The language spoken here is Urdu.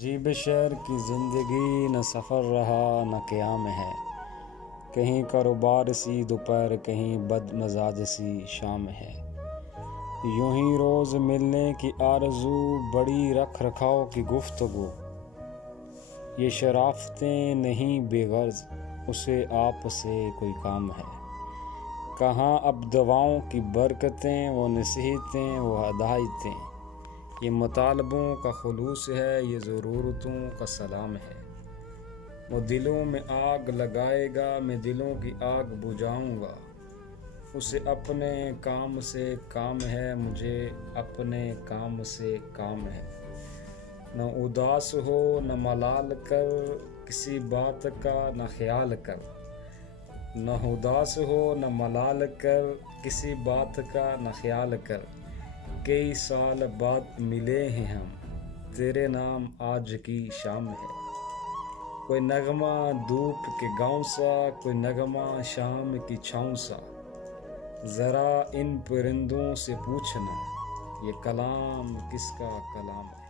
عجیب شہر کی زندگی، نہ سفر رہا نہ قیام ہے، کہیں کاروبار سی دوپہر، کہیں بد مزاج سی شام ہے، یوں ہی روز ملنے کی آرزو، بڑی رکھ رکھاؤ کی گفتگو، یہ شرافتیں نہیں بے غرض، اسے آپ سے کوئی کام ہے، کہاں اب دعاؤں کی برکتیں، وہ نصیحتیں وہ ہدایتیں، یہ مطالبوں کا خلوص ہے، یہ ضرورتوں کا سلام ہے، وہ دلوں میں آگ لگائے گا، میں دلوں کی آگ بجھاؤں گا، اسے اپنے کام سے کام ہے، مجھے اپنے کام سے کام ہے، نہ اداس ہو نہ ملال کر، کسی بات کا نہ خیال کر، نہ اداس ہو نہ ملال کر، کسی بات کا نہ خیال کر، کئی سال بعد ملے ہیں ہم، تیرے نام آج کی شام ہے، کوئی نغمہ دھوپ کے گاؤں سا، کوئی نغمہ شام کی چھاؤں سا، ذرا ان پرندوں سے پوچھنا، یہ کلام کس کا کلام ہے۔